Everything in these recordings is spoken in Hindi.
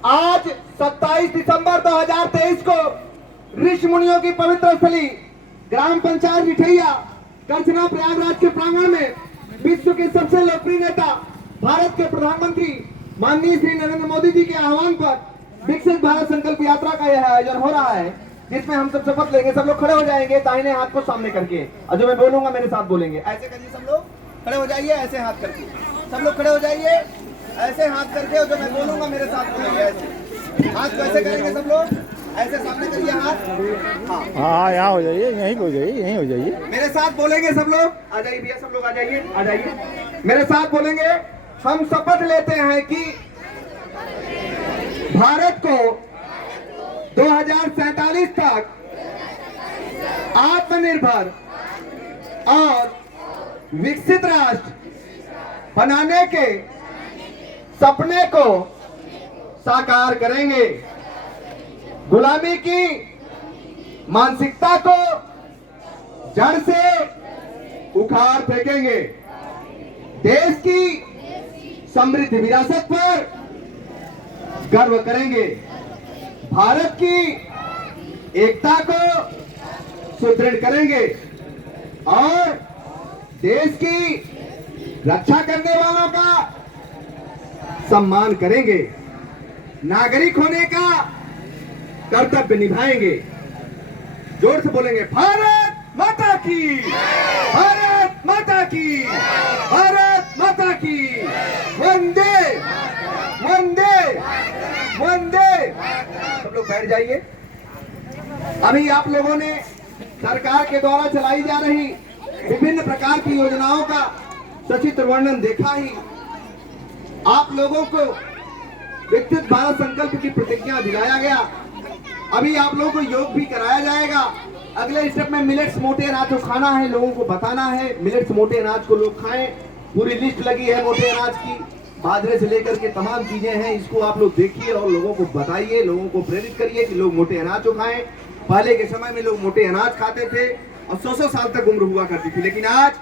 आज 27 दिसंबर 2023 को ऋषि मुनियों की पवित्र स्थली ग्राम पंचायत रिठैया करछना प्रयागराज के प्रांगण में विश्व के सबसे लोकप्रिय नेता भारत के प्रधानमंत्री माननीय श्री नरेंद्र मोदी जी के आह्वान पर विकसित भारत संकल्प यात्रा का यह आयोजन हो रहा है, जिसमें हम सब शपथ लेंगे। सब लोग खड़े हो जाएंगे दाहिने हाथ को सामने करके, और जो मैं बोलूंगा मेरे साथ बोलेंगे। ऐसे करिए, सब लोग खड़े हो जाइए, ऐसे हाथ करके सब लोग खड़े हो जाइए, ऐसे हाथ करके, और जो मैं बोलूंगा मेरे साथ बोलेंगे। ऐसे हाथ को ऐसे करेंगे, सब लोग ऐसे सामने करिए हाथ। हाँ, यहाँ हो जाइए, यहीं हो जाइए, यहीं हो जाइए। मेरे साथ बोलेंगे सब लोग, आ जाइए भैया, सब लोग आ जाइए, आ जाइए मेरे साथ बोलेंगे। हम शपथ लेते हैं कि भारत को 2047 तक आत्मनिर्भर और विकसित राष्ट्र बनाने के सपने को साकार करेंगे। गुलामी की मानसिकता को जड़ से उखाड़ फेंकेंगे। देश की समृद्ध विरासत पर गर्व करेंगे। भारत की एकता को सुदृढ़ करेंगे और देश की रक्षा करने वालों का सम्मान करेंगे। नागरिक होने का कर्तव्य निभाएंगे। जोर से बोलेंगे, भारत माता की, भारत माता की, भारत माता की, वंदे वंदे वंदे। सब लोग बैठ जाइए। अभी आप लोगों ने सरकार के द्वारा चलाई जा रही विभिन्न प्रकार की योजनाओं का सचित्र वर्णन देखा ही। आप लोगों को विकसित भारत संकल्प की प्रतिज्ञा दिलाया गया। अभी आप लोगों को योग भी कराया जाएगा। अगले स्टेप में मिलेट्स मोटे अनाज को खाना है, लोगों को बताना है मिलेट्स मोटे अनाज को लोग खाएं। पूरी लिस्ट लगी है मोटे अनाज की, बाजरे से लेकर के तमाम चीजें हैं। इसको आप लोग देखिए और लोगों को बताइए, लोगों को प्रेरित करिए कि लोग मोटे अनाज को खाएं। पहले के समय में लोग मोटे अनाज खाते थे और 100 साल तक उम्र हुआ करती थी, लेकिन आज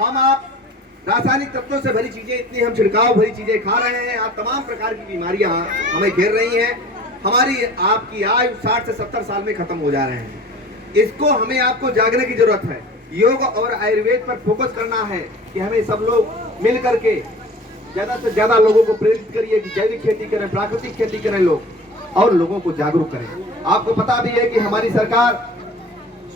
हम आप रासायनिक तत्वों से भरी चीजें, इतनी हम छिड़काव भरी चीजें खा रहे हैं। आज तमाम प्रकार की बीमारियां हमें घेर रही हैं। हमारी आपकी आयु 60 से 70 साल में खत्म हो जा रहे हैं। इसको हमें आपको जागने की जरूरत है। योग और आयुर्वेद पर फोकस करना है कि हमें सब लोग मिल करके ज्यादा से ज्यादा लोगों को प्रेरित करिए कि जैविक खेती करें, प्राकृतिक खेती करें लोग, और लोगों को जागरूक करें। आपको पता भी है कि हमारी सरकार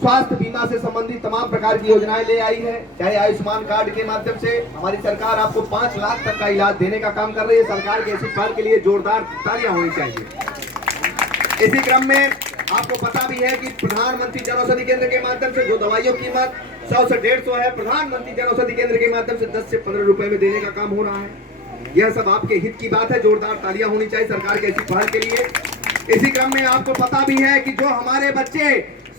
स्वास्थ्य बीमा से संबंधित तमाम प्रकार की योजनाएं ले आई है। चाहे आयुष्मान कार्ड के माध्यम से हमारी सरकार आपको 5 लाख तक का इलाज देने का काम कर रही है। सरकार के ऐसी पहल के लिए जोरदार तालियां होनी चाहिए। इसी क्रम में आपको पता भी है कि प्रधानमंत्री जन औषधि केंद्र के माध्यम से जो दवाइयों की कीमत 100 से 150 है, प्रधानमंत्री जन औषधि केंद्र के माध्यम से 10 से 15 रुपए में देने का काम हो रहा है। यह सब आपके हित की बात है। जोरदार तालियां होनी चाहिए सरकार की ऐसी पहल के लिए। इसी क्रम में आपको पता भी है कि जो हमारे बच्चे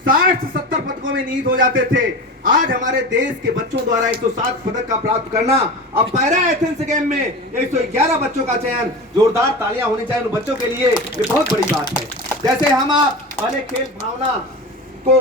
60 से 70 पदकों में निहित हो जाते थे, आज हमारे देश के बच्चों द्वारा 107 पदक का प्राप्त करना, अब पैरा एथलेटिक्स गेम में 111 बच्चों का चयन। जोरदार तालियां होनी चाहिए उन बच्चों के लिए, ये बहुत बड़ी बात है। जैसे हम आप पहले खेल भावना को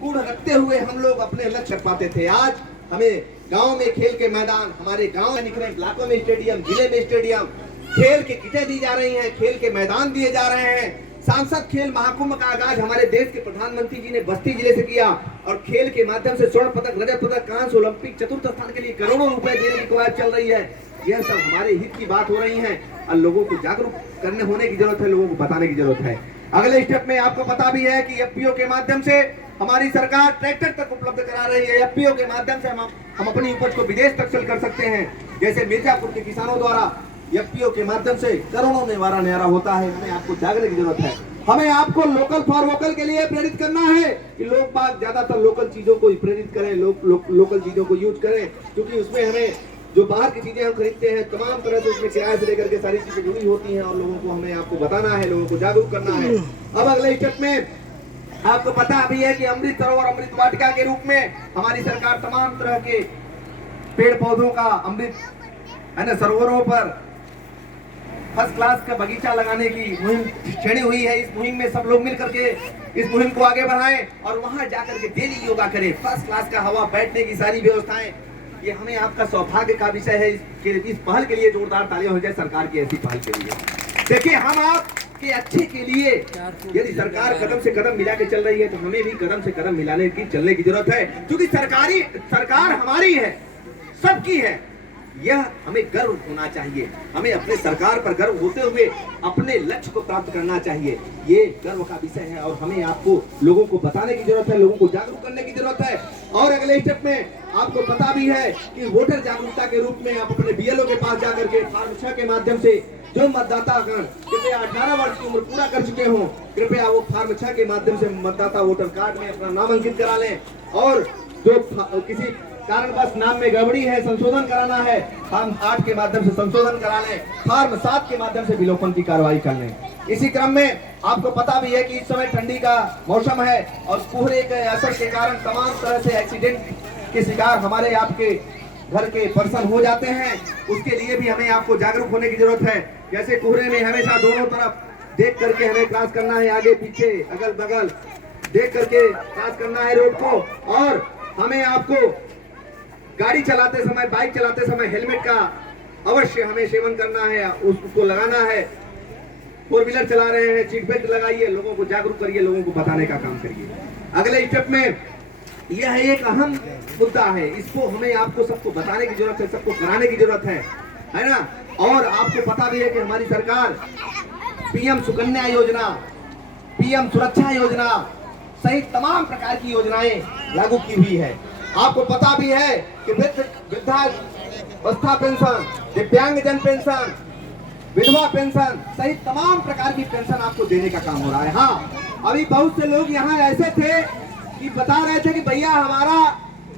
पूर्ण रखते हुए हम लोग अपने लक्ष्य पाते थे, आज हमें गांव में खेल के मैदान, हमारे गांव में निकले ब्लॉकों में स्टेडियम, जिले में स्टेडियम, खेल के किटें दी जा रही हैं, खेल के मैदान दिए जा रहे हैं। सांसद खेल महाकुंभ का आगाज हमारे देश के प्रधानमंत्री जी ने बस्ती जिले से किया और खेल के माध्यम से स्वर्ण पदक, रजत पदक, कांस्य, ओलंपिक, चतुर्थ स्थान के लिए करोड़ों रुपए देने की कवायद चल रही है। यह सब हमारे हित की बात हो रही है और लोगों को जागरूक करने होने की जरूरत है, लोगों को बताने की जरूरत है। अगले स्टेप में आपको पता भी है कि एफपीओ के माध्यम से हमारी सरकार ट्रैक्टर तक उपलब्ध करा रही है। एफपीओ के माध्यम से हम अपनी उपज को विदेश तक सेल कर सकते हैं। जैसे मिर्जापुर के किसानों द्वारा एफपीओ के माध्यम से करोड़ों में वारा न्यारा होता है। हमें आपको जागने की जरूरत है। हमें आपको लोकल फॉर वोकल के लिए प्रेरित करना है कि लोग बाग ज्यादातर लोकल चीजों को प्रेरित करें, लोकल चीजों को यूज करें, क्योंकि उसमें हमें जो बाहर की चीजें हम खरीदते हैं तमाम तरह से उसमें किराए से लेकर के सारी चीजें जुड़ी होती हैं और लोगों को हमें आपको बताना है, लोगों को जागरूक करना है। अब अगले स्टेप में आपको पता भी है कि अमृत सरोवर, अमृत वाटिका के रूप में हमारी सरकार तमाम तरह के पेड़ पौधों का अमृत है ना सरोवरों पर फर्स्ट क्लास का बगीचा लगाने की मुहिम छेड़ी हुई है। इस मुहिम में सब लोग मिल करके इस मुहिम को आगे बढ़ाएं और वहां जाकर के डेली योगा करें। फर्स्ट क्लास का हवा, बैठने की सारी व्यवस्थाएं, ये हमें आपका सौभाग्य का विषय है। इस पहल के लिए जोरदार तालियां हो जाए सरकार की ऐसी पहल के लिए। देखिए, हम आपके अच्छे के लिए यदि सरकार कदम से कदम मिला के चल रही है तो हमें भी कदम से कदम मिलाने की चलने की जरूरत है, क्योंकि सरकार हमारी है, सबकी है। यह हमें गर्व होना चाहिए, हमें अपने सरकार पर गर्व होते हुए अपने लक्ष्य को प्राप्त करना चाहिए। ये गर्व का विषय है और हमें आपको लोगों को बताने की जरूरत है, लोगों को जागरूक करने की जरूरत है। और अगले स्टेप में आपको पता भी है कि वोटर जागरूकता के रूप में आप अपने बीएलओ के पास जाकर के फॉर्म 6 के माध्यम से जो मतदाता गण कृपया 18 वर्ष की उम्र पूरा कर चुके हों, कृपया वो फॉर्म 6 के माध्यम से मतदाता वोटर कार्ड में अपना नाम अंकित करा लें। और जो किसी कारणवश नाम में गड़बड़ी है, संशोधन कराना है, फॉर्म 8 के माध्यम से संशोधन करा लें, फॉर्म 7 के माध्यम से विलोपन की कार्रवाई कर लें। इसी क्रम में आपको पता भी है कि इस समय ठंडी का मौसम है और कोहरे के असर के कारण तमाम तरह से एक्सीडेंट के शिकार हमारे आपके घर के पर्सन हो जाते हैं। उसके लिए भी हमें आपको जागरूक होने की जरूरत है। जैसे कोहरे में हमेशा दोनों तरफ देख करके हमें क्रॉस करना है, आगे पीछे अगल बगल देख करके क्रॉस करना है रोड को। और हमें आपको गाड़ी चलाते समय, बाइक चलाते समय हेलमेट का अवश्य हमें सेवन करना है, उसको लगाना है। 4 व्हीलर चला रहे हैं, सीट बेल्ट लगाइए, लोगों को जागरूक करिए, लोगों को बताने का काम करिए। अगले स्टेप में यह एक अहम मुद्दा है, इसको हमें आपको सबको बताने की जरूरत है, सबको कराने की जरूरत है ना। और आपको पता भी है कि हमारी सरकार पीएम सुकन्या योजना, पीएम सुरक्षा योजना सहित तमाम प्रकार की योजनाएं लागू की हुई है। आपको पता भी है कि वृद्धावस्था पेंशन, दिव्यांगजन पेंशन, विधवा पेंशन सहित तमाम प्रकार की पेंशन आपको देने का काम हो रहा है। हाँ, अभी बहुत से लोग यहाँ ऐसे थे कि बता रहे थे कि भैया हमारा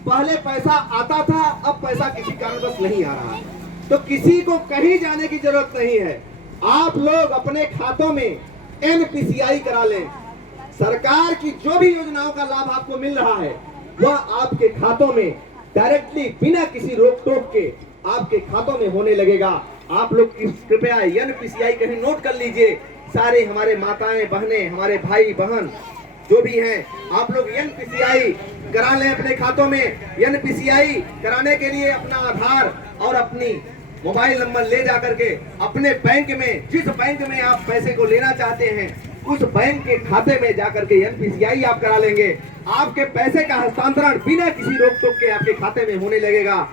पहले पैसा आता था, अब पैसा किसी कारणवश नहीं आ रहा। तो किसी को कहीं जाने की जरूरत नहीं है, आप लोग अपने खातों में NPCI करा लें। सरकार की जो भी योजनाओं का लाभ आपको मिल रहा है वह आपके खातों में डायरेक्टली बिना किसी रोक टोक के आपके खातों में होने लगेगा। आप लोग कृपया NPCI कहीं नोट कर लीजिए। सारे हमारे माताएं बहनें, हमारे भाई बहन जो भी हैं, आप लोग NPCI करा लें अपने खातों में। NPCI कराने के लिए अपना आधार और अपनी मोबाइल नंबर ले जाकर के अपने बैंक में, जिस बैंक में आप पैसे को लेना चाहते हैं उस बैंक के खाते में जाकर के NPCI आप करा लेंगे। आपके पैसे का हस्तांतरण बिना किसी रोक टोक के आपके खाते में होने लगेगा।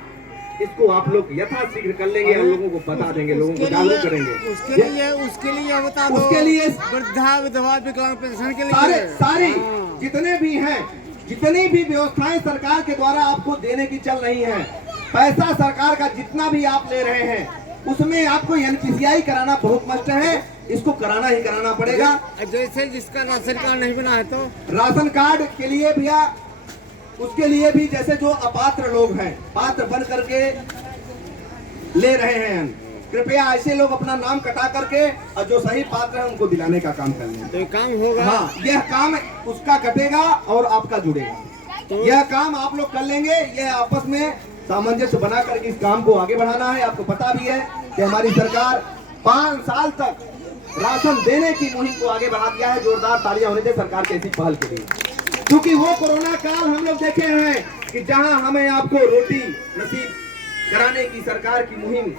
इसको आप लोग यथाशीघ्र कर लेंगे और लोगों को बता देंगे, लोगों को जागरूक करेंगे। उसके लिए बता दो, उसके लिए वृद्धा विधवा विकलांग पेंशन के लिए सारी जितने भी हैं, जितनी भी व्यवस्थाएं सरकार के द्वारा आपको देने की चल रही है, पैसा सरकार का जितना भी आप ले रहे हैं उसमें आपको NPCI कराना बहुत मस्ट है। इसको कराना ही कराना पड़ेगा। जैसे जिसका राशन कार्ड नहीं बना है तो राशन कार्ड के लिए भैया, उसके लिए भी जैसे जो अपात्र लोग हैं, पात्र बन करके ले रहे हैं, कृपया ऐसे लोग अपना नाम कटा करके और जो सही पात्र है उनको दिलाने का काम कर लें। तो काम होगा। हाँ, यह काम उसका कटेगा और आपका जुड़ेगा। तो यह काम आप लोग कर लेंगे। यह आपस में सामंजस्य बना करके इस काम को आगे बढ़ाना है। आपको पता भी है कि हमारी सरकार 5 साल तक राशन देने की मुहिम को आगे बढ़ा दिया है। जोरदार तालियां होने चाहिए सरकार की ऐसी पहल के लिए, क्योंकि वो कोरोना काल हम लोग देखे हैं कि जहां हमें आपको रोटी नसीब कराने की सरकार की मुहिम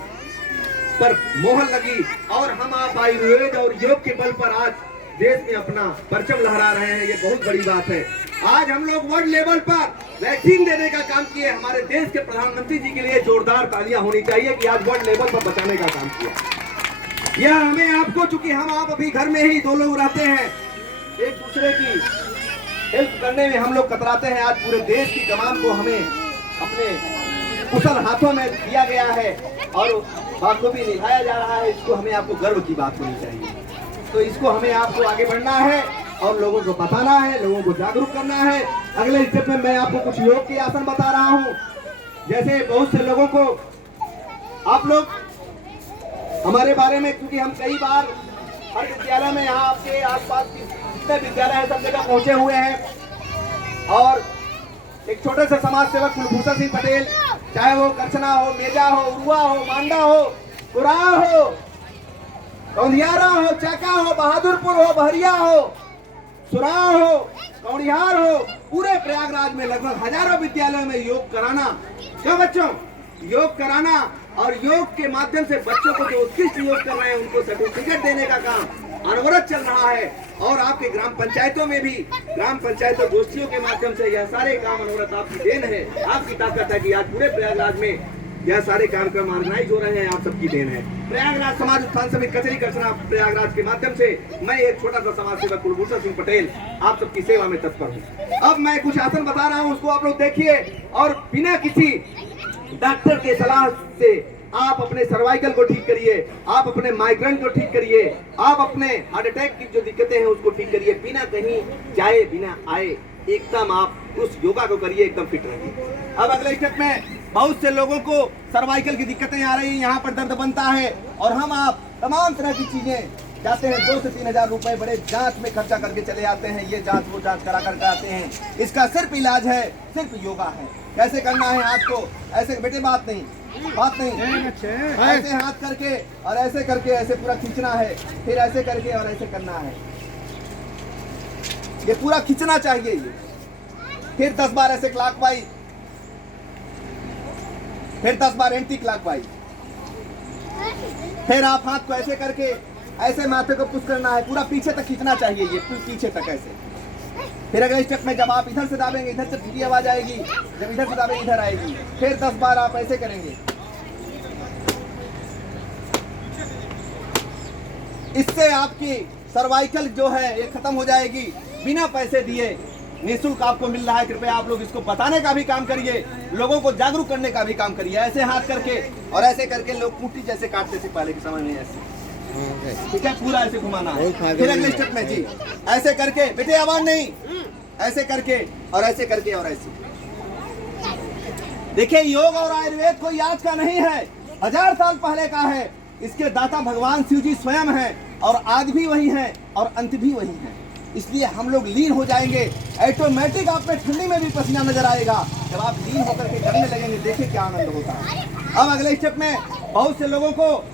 पर मोहर लगी और हम आप आयुर्वेद और योग के बल पर आज देश में अपना परचम लहरा रहे हैं। ये बहुत बड़ी बात है। आज हम लोग वर्ल्ड लेवल पर वैक्सीन देने का काम किए। हमारे देश के प्रधानमंत्री जी के लिए जोरदार तालियां होनी चाहिए कि आज वर्ल्ड लेवल पर बचाने का काम किया। यह हमें आपको, चूंकि हम आप अभी घर में ही 2 लोग रहते हैं, एक दूसरे की हेल्प करने में हम लोग कतराते हैं। आज पूरे देश की कमान को हमें अपने कुशल हाथों में दिया गया है और बातों भी निभाया जा रहा है। इसको हमें आपको गर्व की बात होनी चाहिए। तो इसको हमें आपको आगे बढ़ना है और लोगों को बताना है, लोगों को जागरूक करना है। अगले स्टेप में मैं आपको कुछ योग के आसन बता रहा हूँ। जैसे बहुत से लोगों को आप लोग हमारे बारे में, क्योंकि हम कई बार हर विद्यालय में, यहाँ आपके आसपास जितने विद्यालय हैं सब जगह पहुंचे हुए हैं और एक छोटे से समाज सेवक कुलभूषण सिंह पटेल, चाहे वो करछना हो, मेजा हो, उरुआ हो, मांडा हो, कुराह हो, कौंधियारा हो, चाका हो, बहादुरपुर हो, बहरिया हो, सुराह हो, कौड़िहार हो, पूरे प्रयागराज में लगभग हजारों विद्यालयों में योग कराना, क्यों बच्चों, योग कराना और योग के माध्यम से बच्चों को जो उत्कृष्ट योग कर रहे हैं उनको सर्टिफिकेट देने का काम अनवरत चल रहा है। और आपके ग्राम पंचायतों में भी ग्राम पंचायतों गोष्ठियों के माध्यम से यह सारे काम अनवरत आपकी देन है, आपकी ताकत है कि आज पूरे प्रयागराज में यह सारे कार्यक्रम ऑर्गेनाइज हो रहे हैं, आप सबकी देन है। प्रयागराज समाज उत्थान समिति कचहरी करसना प्रयागराज के माध्यम से मैं एक छोटा सा समाज सेवक कुलभूषण सिंह पटेल आप सबकी सेवा में तत्पर हूँ। अब मैं कुछ आसन बता रहा हूँ, उसको आप लोग देखिए और बिना किसी डॉक्टर के सलाह से आप अपने सर्वाइकल को ठीक करिए, आप अपने माइग्रेन को ठीक करिए, आप अपने हार्ट अटैक की जो दिक्कतें हैं उसको ठीक करिए, बिना कहीं जाए बिना आए एकदम आप उस योगा को करिए, एकदम फिट रहिए। अब अगले स्टेप में बहुत से लोगों को सर्वाइकल की दिक्कतें आ रही हैं, यहाँ पर दर्द बनता है और हम आप तमाम तरह की चीजें जाते हैं 2 से 3 हजार रुपए बड़े जांच में खर्चा करके चले आते हैं, ये जांच वो जांच करा करके आते हैं। इसका सिर्फ इलाज है, सिर्फ योगा है। कैसे करना है हाथ को, ऐसे बेटे बात नहीं ऐसे हाथ करके और ऐसे करके ऐसे पूरा खींचना है, फिर ऐसे करके और ऐसे करना है, ये पूरा खींचना चाहिए ये। फिर 10 बार ऐसे क्लॉकवाइज, फिर 10 बार एंटी क्लॉकवाइज, फिर आप हाथ को ऐसे करके ऐसे माथे को पुश करना है, पूरा पीछे तक खींचना चाहिए ये, पीछे तक ऐसे। फिर अगले स्टेप में जब आप इधर से दाबेंगे इधर से सीधी आवाज आएगी, जब इधर से दाबेंगे इधर आएगी। फिर 10 बार आप ऐसे करेंगे। इससे आपकी सर्वाइकल जो है ये खत्म हो जाएगी, बिना पैसे दिए निःशुल्क आपको मिल रहा है। कृपया आप लोग इसको बताने का भी काम करिए, लोगों को जागरूक करने का भी काम करिए। ऐसे हाथ करके और ऐसे करके लोग कुट्टी जैसे काटते थे पहले के समय में, ऐसे ठीक है, पूरा ऐसे घुमाना है। फिर अगले स्टेप में जी ऐसे करके, बेटे आवाज नहीं, ऐसे करके और ऐसे करके और ऐसे। देखिए योग और आयुर्वेद कोई आज का नहीं है, 1000 साल पहले का है। इसके दाता भगवान शिव जी स्वयं हैं और आज भी वही हैं और अंत भी वही हैं। इसलिए हम लोग लीन हो जाएंगे, ऑटोमेटिक आप में ठंडी में भी पसीना नजर आएगा। जब आप लीन होकर के करने लगेंगे देखिए क्या आनंद होता है। अब अगले स्टेप में बहुत से लोगों को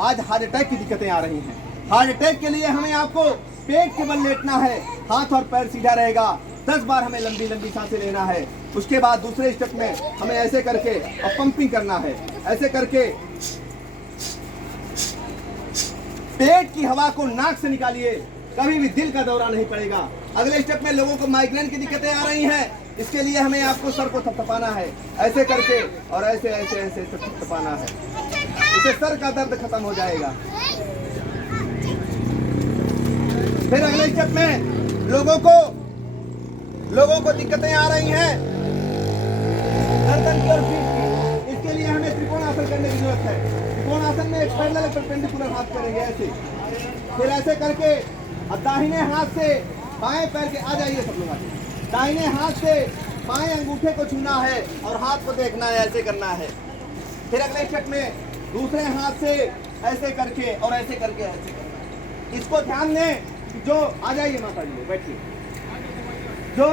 आज हार्ट अटैक की दिक्कतें आ रही हैं। हार्ट अटैक के लिए हमें आपको पेट के बल लेटना है, हाथ और पैर सीधा रहेगा, 10 बार हमें लंबी लंबी सांसें लेना है। उसके बाद दूसरे स्टेप में हमें ऐसे करके और पंपिंग करना है, ऐसे करके पेट की हवा को नाक से निकालिए, कभी भी दिल का दौरा नहीं पड़ेगा। अगले स्टेप में लोगों को माइग्रेन की दिक्कतें आ रही हैं, इसके लिए हमें आपको सर को थपथपाना है, ऐसे करके और ऐसे ऐसे ऐसे थपथपाना है, इससे सर का दर्द खत्म हो जाएगा। फिर अगले स्टेप में लोगों को दिक्कतें आ रही हैं गर्दन की और पीठ की, इसके लिए हमें त्रिकोणासन करने की जरूरत है। त्रिकोणासन में एक पैरेलल परपेंडिकुलर हाथ करेंगे ऐसे, फिर ऐसे करके और दाहिने हाथ से बाएं पैर के आ जाइए सब लोग, दाहिने हाथ से बाएं अंगूठे को छूना है और हाथ को देखना है, ऐसे करना है। फिर अगले स्टेप में दूसरे हाथ से ऐसे करके और ऐसे करके ऐसे करना। इसको ध्यान दें, जो आ जाइए माता जी बैठिए, जो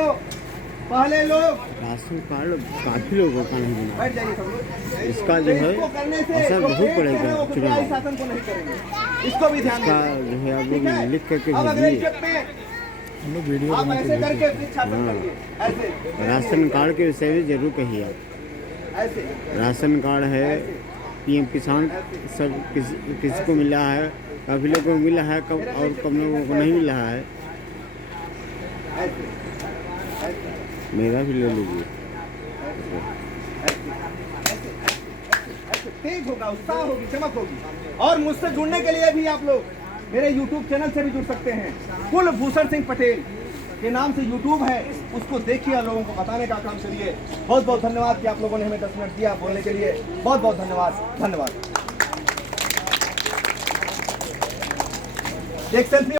पहले लोग राशन कार्ड काफी लोगों का नहीं बना, बैठ जाइए सब लोग। इसका जो है इसको करने से असर जो बहुत पेट पड़ेगा है, वो चुनाव कृपया इस आसन को नहीं करेंगे, इसको भी ध्यान का दें। जो है आप ठीक है? लोग लिख करके अब अगले भेजिए। स्टेप में हम लोग वीडियो आप बना ऐसे के करके भेजिए। वृक्षासन करिए, ऐसे राशन कार्ड के विषय में जरूर कहिए आप। ऐसे राशन कार्ड है, पीएम किसान सब किसी को मिला है, काफ़ी लोगों को मिला है, कब और कम लोगों को नहीं मिला है। मेरा भी ले लीजिए। तेज होगा, उत्साह होगी, चमक होगी। और मुझसे जुड़ने के लिए भी आप लोग मेरे YouTube चैनल से भी जुड़ सकते हैं, कुलभूषण सिंह पटेल के नाम से YouTube है, उसको देखिए और लोगों को बताने का काम करिए। बहुत बहुत धन्यवाद कि आप लोगों ने हमें 10 मिनट दिया बोलने के लिए, बहुत बहुत धन्यवाद। एक सेल्फी